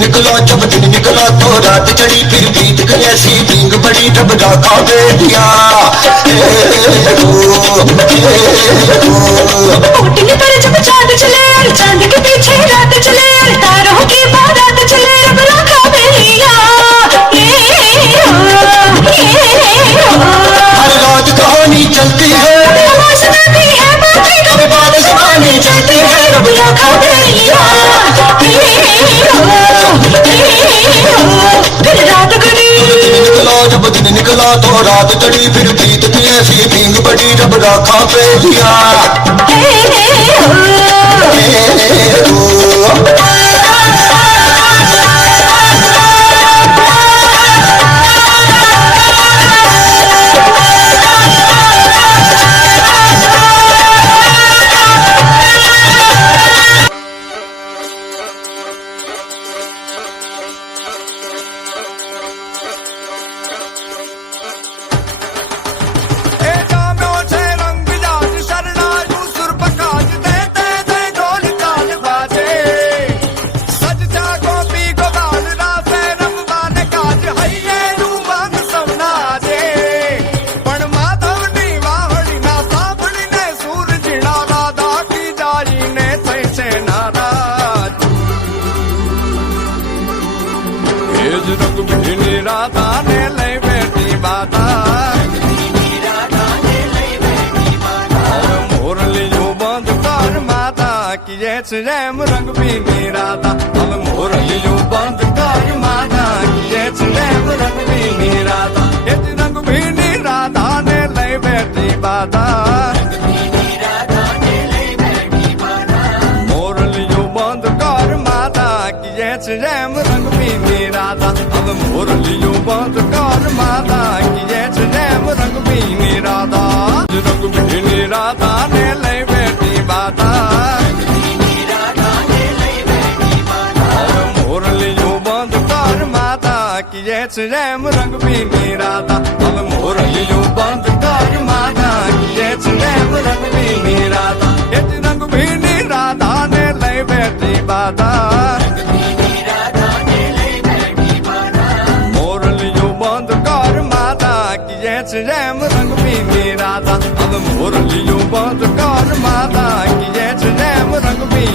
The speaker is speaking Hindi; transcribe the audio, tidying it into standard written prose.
निकला जब दिन निकला तो रात चढ़ी फिर बीत गई ऐसी नींद बड़ी रब राखा बेटिया ऊँटनी पर जब चांद चले और चांद के पीछे रात चले और तारों की बारात चले रब राखा बेटिया हर रात कहानी चलती है सुनाती है बातें कभी बात जबानी चलती है रब राखा बेटिया फिर रात घड़ी निकला जब दिन निकला तो रात चढ़ी फिर बीत गई ऐसी नींद बड़ी रब राखा बेटिया राधा ने लई बेटी बाता मोरलियो बंद कर माता किए जैम रंग भी राधा अब मोरलियो बंद कर माता किए जैम रंग भी राधा इस रंग भी राधा ने लई बेटी बाता मोरलियो बंद कर माता किए जैम रंग भी राधा अब मोरलियो बंद कर माता किए जैम रंग भी राधा रंग भी राधा ने लई बेटी बाता मोरलियो बंद कर माता किए जैम रंग भी राधा अब मोरलियो बंद कर माता किए जैम रंग भी राधा इस रंग भी राधा ने लई बेटी बाता जैम रंग भी राधा अब मोरलियो बंद कर माता किए जैम रंग भी